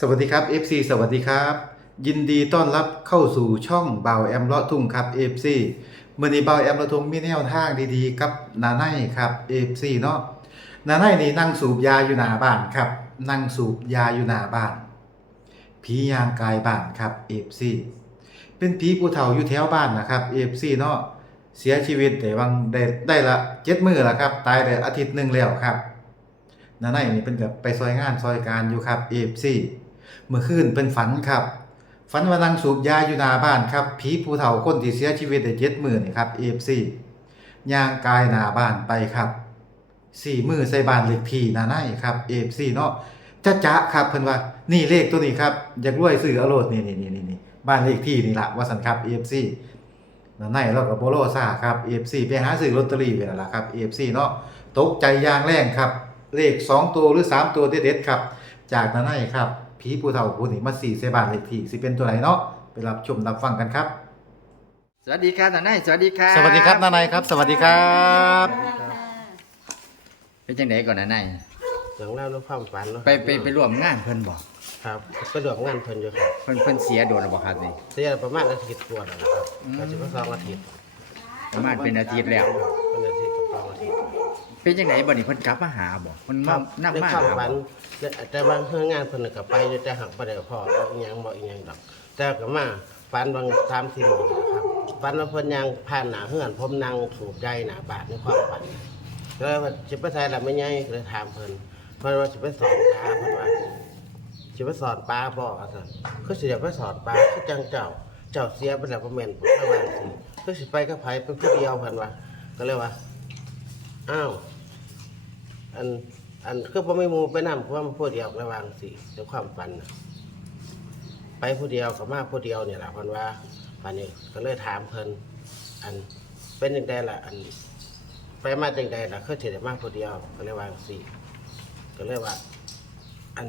สวัสดีครับ FC สวัสดีครับ ยินดีต้อนรับเข้าสู่ช่องเบาแอมเลาะทุ่งครับ FC เมื่อนี้เบาแอมเลาะทุ่งมีแนวทางดีๆกับนาไนครับ FC เนาะนาไนนี่นั่งสูบยาอยู่หน้าบ้านครับ นั่งสูบยาอยู่หน้าบ้านผียางกายบ้านครับ FC เป็นผีผู้เฒ่าอยู่แถวบ้านนะครับ FC เนาะเสียชีวิตได้วังได้ได้ละเจ็ดมือแล้วครับ ตายได้อาทิตย์หนึ่งแล้วครับ นาไนนี่เป็นกับไปซอยงานซอยการอยู่ครับ AFC เมื่อคืนเป็นฝันครับฝันว่านั่งสูบยาอยู่หน้าบ้านครับผีผู้เฒ่าคนที่เสียชีวิตได้เจ็ดหมือนี่ครับ AFC ย่างกายหน้าบ้านไปครับสี่มือใส่บ้านเลขที่นาไนครับ AFC เนาะจะจะครับเพิ่นว่านี่เลขตัวนี้ครับอยากรวยซื้ออโลดนี่นี่นี่นี่บ้านเลขที่นี่ละว่าสันครับ AFC นาไนเรากับโบโลซ่าครับ AFC ไปหาซื้อลอตเตอรี่ไปแล้วล่ะครับ AFC เนาะตกใจยางแรงครับ เลข2ตัวหรือ3ตัวเด็ดๆครับ จากนั้นให้ครับผีผู้เฒ่าผู้นี้มาสี่เซบานเลขที่สิเป็นตัวไหนเนาะไปรับชมรับฟังกันครับ สวัสดีครับนายสวัสดีครับสวัสดีครับนานายครับ สวัสดีครับ เป็นจังไดก่อนนายอย่างเล่าเรื่องความฝันเนาะไปไปไปร่วมงานเพิ่นบอกครับไปดวกงานเพิ่นอยู่ครับเพิ่นเพิ่นเสียโดนแล้วบ่ครับนี่เสียประมาณอาทิตย์กว่าแล้วนะครับก็สิบสองอาทิตย์ประมาณเป็นอาทิตย์แล้วเป็นอา เป็นจังไดบ่นี่เพิ่นกลับมาหาบ่เพิ่นมานํในมาความหาฝันบ่และแต่บางเพื่องานเพิ่นนะก็ไปอยู่แต่หักบ่ได้พอเอาอีหยังบ่อีหยังดอก แต่ก็มาฝันบางสามสี่มื้อนะครับฝันว่าเพิ่นยังผ่านหน้าเฮือนผมนั่งสูบใยหน้าบ้านในความฝันก็เลยว่าสิไปไสล่ะไม่ใหญ่ก็เลยถามเพิ่นเพิ่นว่าสิไปสอนปลาเพิ่นว่าสิไปสอนปลาบ่ว่าซั่นคือสิอยากไปสอนปลาคือจังเจ้า เจ้าเสียไปแล้วบ่แม่นบ่ระวังสิคือสิไปกับไผเป็นผู้เดียวเพิ่นว่าก็เลยว่า อ้าว อัน อันคือบ่อไมีหมู่ไปนำเพราะว่ามันผู้เดียวระวังสิในความฝันน่ะไปผู้เดียวก็มาผู้เดียวเนี่ยแหละเพิ่นว่าปานนี้ก็เลยถามเพิ่นอันเป็นจังไดล่ะ อัน ไปมาจังไดล่ะคือสิได้มาผู้เดียวก็เลยว่าจังซี่ก็เลยว่า อัน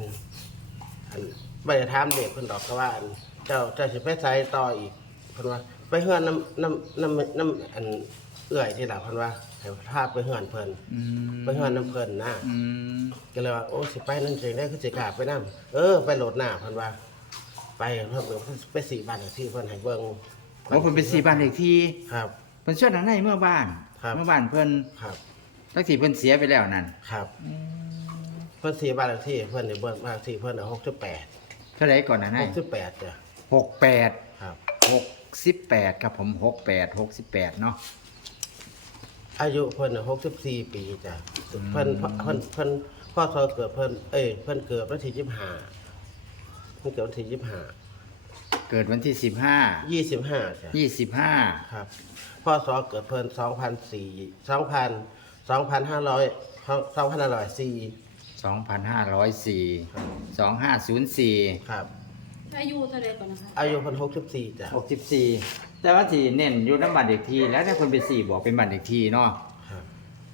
อันไม่ได้ถามเด็กเพิ่นดอกก็ว่า อัน เจ้าเจ้าสิไปไสต่ออีกเพิ่นว่า ไปเฮือนน้ำน้ำน้ำน้ำอันเอื้อยที่หลังเพิ่นว่า ให้พาไปเฮือนเพิ่นอืมไปเฮือนน้ำเพิ่นนะอืมก็เลยว่าโอ้สิไปนั่นสิได้คือสิกล้าไปนํเออไปโหลดหน้าเพิ่นว่า ไปเพิ่นเพิ่นไปสี่บ้านที่เพิ่นให้เบิ่งโอ้เพิ่นเป็นสี่บ้านเลขที่ครับ เพิ่นชวนนายเมื่อบ้านครับ เมื่อบ้านเพิ่นครับทั้งที่เพิ่นเสียไปแล้วนั่นครับเพิ่นสี่บ้านเลขที่เพิ่นได้เบิ่งบ้านเลขที่เพิ่นน่ะ68 เท่าไหร่ก่อนนาย68จ้ะ68ครับ68ครับผม68 68เนาะ อายุเพิ่นน่ะ64 ปีจ้ะเพิ่นเพิ่นเพิ่นพ่อซอเกิดเพิ่นเอ้ยเพิ่นเกิดวันที่25เพิ่นเกิดวันที่25เกิดวันที่15 25จ้ะ25ครับพ่อซอเกิดเพิ่น2004 2000 2500 2504 2504 2504ครับ อายุเท่าไรก่อนนะคะอายุเพิ่น64จ้ะ64 แต่ว่าที่เน้นอยู่น้ำบัตรเด็กทีแล้วถ้าคนเป็นสี่บอกเป็นบัตรเด็กทีเนาะครับ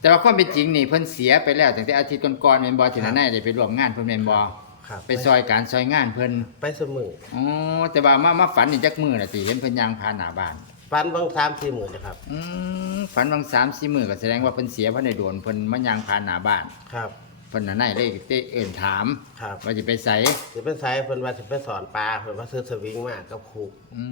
แต่ว่าความเป็นจริงนี่เพิ่นเสียไปแล้วตั้งแต่อาทิตย์ก่อนๆแม่นบ่ที่นั่นน่ะได้ไปร่วมงานเพิ่นแม่นบ่ครับไปซอยการซอยงานเพิ่นไปเสมออ๋อแต่ว่ามามาฝันนี่จักมื้อน่ะสิเห็นเพิ่นย่างผ่านหน้าบ้าน ฟันบาง3 4หมื่นนะครับ อืมฝันบาง3-4มื้อก็แสดงว่าเพิ่นเสียเพิ่นได้โดนเพิ่นมาย่างผ่านหน้าบ้าน ครับ เพิ่นน่ะได้เลยเตเอิ้นถามครับว่าสิไปไสสิเป็นไสเพิ่นว่าสิไปสอนปลาเพิ่นว่าซื้อสวิงมากับครูอื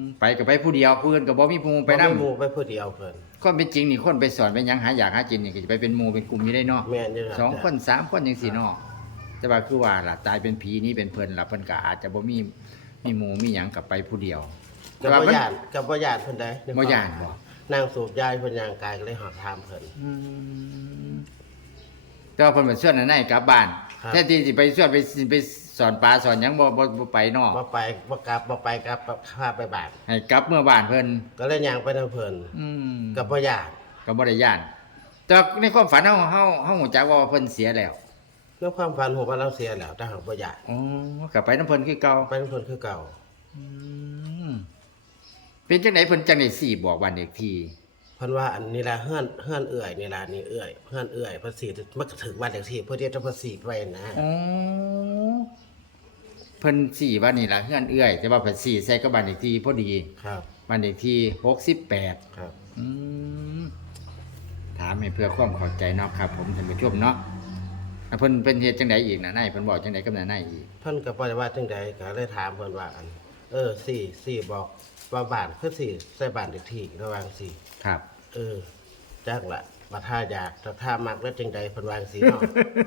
มไปก็ไปผู้เดียวผู้อื่นก็บ่มีผู้ไปนำบ่มีหมู่ไปผู้เดียวเพิ่นความเป็นจริงนี่คนไปสอนไปหยังหาอยากหากินนี่ก็จะไปเป็นหมู่เป็นกลุ่มอยู่ได้เนาะแม่นอยู่ครับสองคนสามคนจังซี่เนาะแต่ว่าคือว่าล่ะตายเป็นผีนี่เป็นเพิ่นล่ะเพิ่นก็อาจจะบ่มีมีหมู่มีหยังกลับไปผู้เดียวกับว่าบ่มันญาติกับบ่ญาติเพิ่นได้ในควมบ่ย้านบ่นางสูบยาเพิ่นย่างกายก็เลยหอบถามเพิ่น อืม แต่ว่าเพิ่นเป็นส่วนนั้นให้กลับบ้านครับ แท้ที่สิไปส่วนไปสิไปสอนปลาสอนหยังบ่บ่บ่ไปเนาะบ่ไปบ่กลับบ่ไปกลับพาไปบ้านให้กลับเมื่อบ้านเพิ่นก็เลยย่างไปนำเพิ่นอืมกับบ่ญาติก็บ่ได้ย่านแต่ว่าในความฝันเฮาเฮาเฮาฮู้จักว่าเพิ่นเสียแล้วในความฝันผมว่าเราเสียแล้วแต่หากบ่ญาติอ๋อก็ไปนํเพิ่นคือเก่าไปนำเพิ่นคือเก่าอืมเป็นจังไหนเพิ่นจังได๋สี่บอกวันเด็กทีเพิ่นว่าอันนี้ล่ะเฮือนเฮือนเอื้อยนี่ล่ะนี่เอื้อยเฮือนเอื้อยเพิ่นสิมันก็ถึงวันเลขที่เพิ่นเรียกว่าเพิ่นสิไปนะอ๋อเพิ่นสี่ว่านี่ล่ะเฮือนเอื้อยแต่ว่าเพิ่นสี่ใส่กับบ้านเด็กทีพอดีครับ บ้านเด็กที68ครับอืมถามให้เพื่อความเข้าใจเนาะครับ ผมท่านผู้ชมเนาะแล้วเพิ่นเพิ่นเฮ็ดจังไดอีกน่ะนายเพิ่นบอกจังไดกับน่ะนายอีกเพิ่นก็บ่ได้ว่าจังใดก็เลยถามเพิ่นว่าอัน เออสี่สี่บอก ว่าบ้านคือสี่ใส่บ้านเด็กที่ระหว่างสี่ครับ เออจักละว่าถ้าอยากถ้าถ้ามักแล้วจังใดเพิ่นวาจังสีเนาะ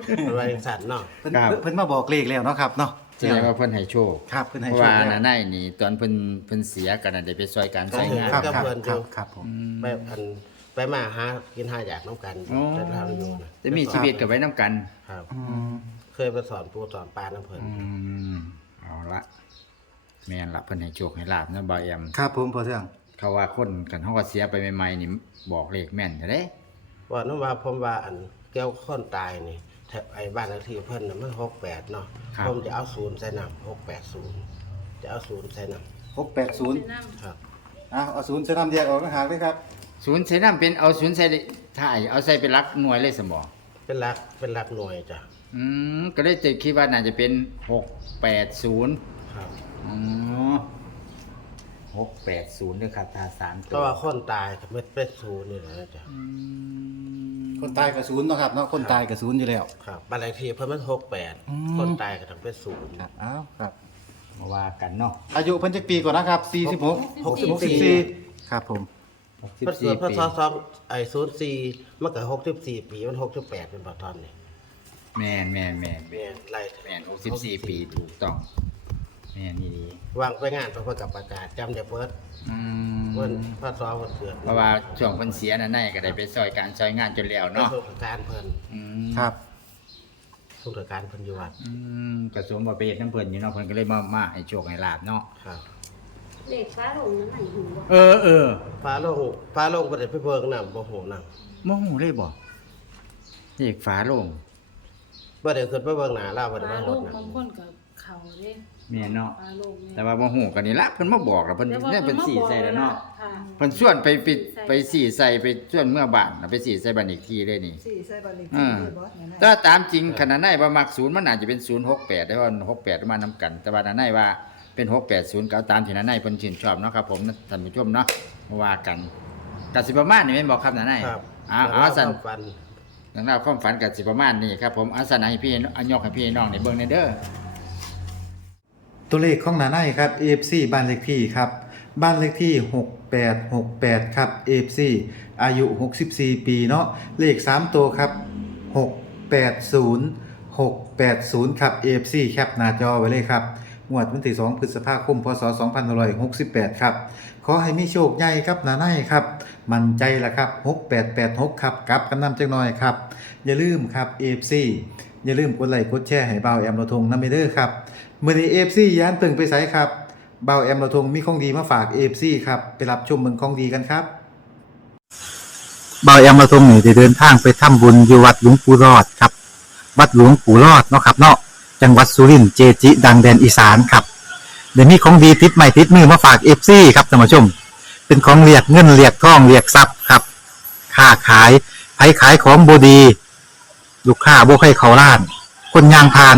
เพิ่นว่าจังสั่นเนาะเพิ่นครับ เพิ่นมาบอกเลขแล้วเนาะครับเนาะแสดงว่าเพิ่นให้โชคครับเพิ่นให้เพโชราะคว่าแล้วน่ะนายนี่ตอนเพิ่นเพิ่นเสียกันน่ะได้ไปซอยการซอยงาน ครับก็ครับเพิ่นคอยู่รับครับผม ไปอันไปมาหากินหาอยากน้ำกันอ๋อ แต่ทำอยู่นะจะมีชีวิตกับไว้นํกัน ครับอืมเคยไปสอนปูสอนปลาน้ำเพิ่นอืมเอาละ แม่นละเพิ่นให้โชคให้ลาบนะบ่าวแอม ครับผมพอเทื่องเขาว่าคนกันเฮาก็เสียไปใหม่ๆนี่บอกเลขแม่นเด้เด้ว่าน้ำว่าผมว่าอันแก้วคนตายนี่แถบไอ้บ้านเลขที่เพิ่นน่ะมันหกแปดเนาะผมจะเอาศูนย์ใส่นำหกแปดศูนย์จะเอาศูนย์ใส่น680น้ำครับ อะเอาศูนย์จะนำแยกออกต่างหากเลยครับ ศูนย์ใส่น้ำเป็นเอาศูนย์ใส่ถ่ายเอาใส่เป็นหลักหน่วยเลยสมองเป็นหลักเป็นหลักหน่วยจ้ะอืมก็เลยจะคิดว่าน่าจะเป็นหกแปดศูนย์ครับ อ๋อหกแปดศูนย์ด้วยครับทาสามตัก็วว่าคนตายกับเม็ดเป็นศูนย์นี่แหละจ้ะอืมคนตายกับศูนย์เนาะครับเนาะคนตายกับศูนย์อยู่แล้ว ครับบ้านเลขที่เพิ่นมันหกแปดอืม คนตายก็ต้องเป็นศูนย์ ครับอ้าวครับ มาว่ากันเนาะอายุเพิ่นจักปีก่อนนะครับ46หกสิบสี่64ครับผมหกสิบเพิ่นสี่เพิ่นปีซอสองไอ้ศูนย์สี่มันก็หกสิบสี่ปีมันหกสิบแปดเป็นปัตอนนี่แม่นแม่นแม่นแม่นไล่แม่นหกสิบสี่ปีถูกต้อง แม่นนี่ดีวางไปงานเพิ่นกับประกาศจำจะเปิดอืเพิ่นมพระซอวันเกิดเพราะว่าช่วงเพิ่นเสียน่ะนายก็ได้ไปซอยการซอยงานจนแล้วเนาะเนาะสุขการเพิ่นอืมครับสุขการเพิ่นอยู่วัดอืมกระสมบ่ไปเฮ็ดน้ำเพิ่นอยู่เนาะเพิ่นก็เลยมามาให้โชคให้ลาบเนาะครับำเลขฟ้าลงนั้นไหนหูวะเออเออฟ้าโลงฟ้าโลงบ่ได้ไปเบิ่งนำบ่ฮู้นำโมโหเลยบ่เลขฝาโลงบ่ได้ขึ้นไปเบิ่งหน้าเราบ่ได้ฟ้ามาลฮอดงนำบางคนกับ เขาเด้แม่นเนาะฟ้าลงเนี่ยแต่ว่าโมโหกันนี่ละเพิ่นมาบอกแล้วเพิ่นแต่ว่าได้เป็นสีใส่แล้วเนาะค่ะเพิ่นส่วนไปไปไปสีใส่ไปส่วนเมื่อบ้านน่ะไปสีใส่บ้านอีกทีเลยนี่ สี่ใส่บัตรเลขอืที่มเลยบอสเนี่ยนะถ้าตามจริงขนาดไหนว่ามักศูนย์มันน่าจะเป็น068ได้ว่า68มานํกัน แต่ว่านั่นไหนว่าเป็น680ก็เอาตามที่นั่นไหนเพิ่นชื่นชอบเนาะครับผมท่านผู้ชมเนาะมาว่ากันก็สิประมาณนี้แม่นบ่ครับนั่นไหนครับอ้าวอ้าวสั่นฟัน ดังนั้นความฝันกับสิประมาณนี้ครับผมอาสนะให้พี่อันยกให้พี่น้องในเบิ่งในเด้อ ตัวเลขของหนาไนครับ AFC บ้านเลขที่ครับ บ้านเลขที่ 6868 ครับ AFC อายุ 64 ปีเนาะเลข 3 ตัวครับ 680 680 ครับ AFC แคปหน้าจอไว้เลยครับงวดวันที่ 2 พฤษภาคม พศ 2568 ครับ ขอให้มีโชคใหญ่ครับหนาไนครับ มั่นใจละครับ 6886 ครับกลับกันนำจังหน่อยครับ อย่าลืมครับ AFC อย่าลืมกดไลค์กดแชร์ให้เบาแอมราทงนำไปเด้อครับ มื่อนี้เอฟซีย้านตึงไปไสครับเบาแอมเราทงมีของดีมาฝากเอฟซีครับไปรับชมเมืองของดีกันครับเบาแอมเราทงนี่ได้เดินทางไปทำบุญอยู่วัดหลวงปู่รอดครับ วัดหลวงปู่รอดเนาะครับเนาะจังหวัดสุรินทร์เจจิ ดังแดนอีสานครับเดี๋ยวนี้ของดีติดใหม่ติดมือมาฝากเอฟซีครับท่านผู้ชม เป็นของเรียกเงินเรียกทองเรียกทรัพย์ครับค้าขายไผขายของบดี ลูกค้าบ่ให้เขาล้าน คนยางพาน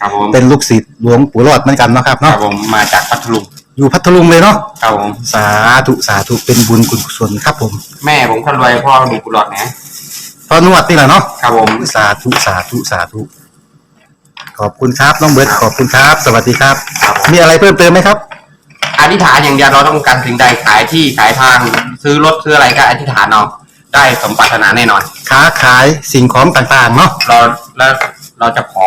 ครับผมเป็นลูกศิษย์หลวงปู่รอดเหมือนกันเนาะครับครัเนาะบผมมาจากพัทลุงออยู่พัทลุงเลยเนาะครับผมสาธุสาธุเป็นบุญกุศลครับผมแม่ผมคนรวยพ่อมีกุหลาบนะพอนวดนี่แหละเนาะครับผมสาธุสาธุสาธุขอบคุณครับน้องเบิร์ดขอบคุณครับ สวัสดีครับ ครับผมมีอะไรเพิ่มเติมไหมครับ อธิษฐานอย่างเดียวเราต้องการสิ่งใดขายที่ขายทางซื้อรถซื้ออะไรก็อธิษฐานเอาได้สมปรารถนาแน่นอน ค้าขายสิ่งของต่างๆเนาะเราแล้วเราจะขอ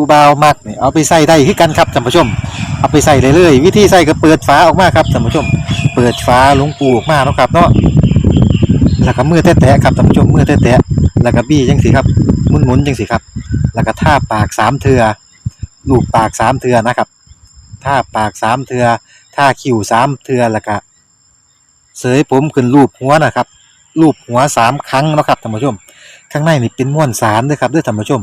ผู้บ่าวมักนี่เอาไปใส่ได้คือกันครับท่านผู้ชม เอาไปใส่เลยเลยวิธีใส่ก็เปิดฝาออกมาครับท่านผู้ชม เปิดฝาหลวงปูออกมาเนาะครับเนาะแล้วก็มือแตะๆครับท่านผู้ชมมือแตะๆแล้วก็บี้จังสิครับหมุนๆจังสิครับ แล้วก็ท่าปากสามเทือลูบปากสามเทือนะครับท่าปากสามเทือท่าคิ้วสามเทือแล้วก็เสยผมขึ้นรูปหัวนะครับรูปหัวสามครั้งเนาะครับท่านผู้ชม ข้างในนี่เป็นม้วนสารด้วยครับด้วยท่านผู้ชม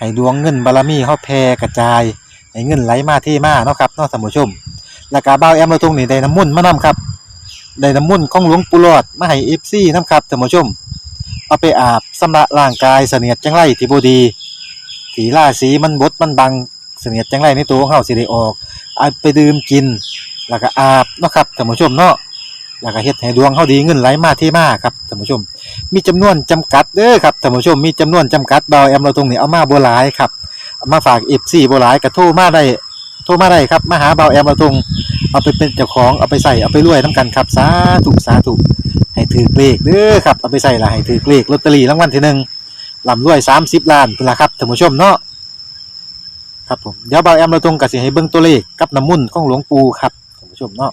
ให้ดวงเงินบารมีเขาแผ่กระจาย ให้เงินไหลมาที่มาเนาะครับเนาะท่านผู้ชม แล้วก็เบาแอมเราทงนี่ได้น้ำมุ่นมานํครับ ได้น้ำมุ่นของหลวงปู่หลอดมาให้เอฟซีนํครับท่านผู้ชม เอาไปอาบสำระร่างกายเสนียดจังไรที่บดีสีล่าสีมันบดมันบังเสนียดจังไรในตัวของเฮาสิได้ออกเอาไปดื่มกิน แล้วก็อาบเนาะครับท่านผู้ชมเนาะ แล้วก็เฮ็ดให้ดวงเฮาดีเงินไหลมาเทมาครับท่านผู้ชม มีจำนวนจำกัดเด้อครับท่านผู้ชมมีจำนวนจำกัดเบาแอมเราตรงนี้เอามาบ่หลายครับเอามาฝาก FC บ่หลายก็โทรมาได้โทรมาได้ครับมาหาเบาแอมเราตรงเอาไปเป็นเจ้าของเอาไปใส่เอาไปรวยนํกันครับสาธุสาธุให้ถือเลขเด้อครับเอาไปใส่ละให้ถือเลขลอตเตอรี่รางวัลที่หนึ่งลำรวย30ล้านพุ่นละครับท่านผู้ชมเนาะครับผมเดี๋ยวเบาแอมเราตรงกับสิให้เบิ่งตัวเลขกับน้ำมุ่นของหลวงปู่ครับท่านผู้ชมเนาะ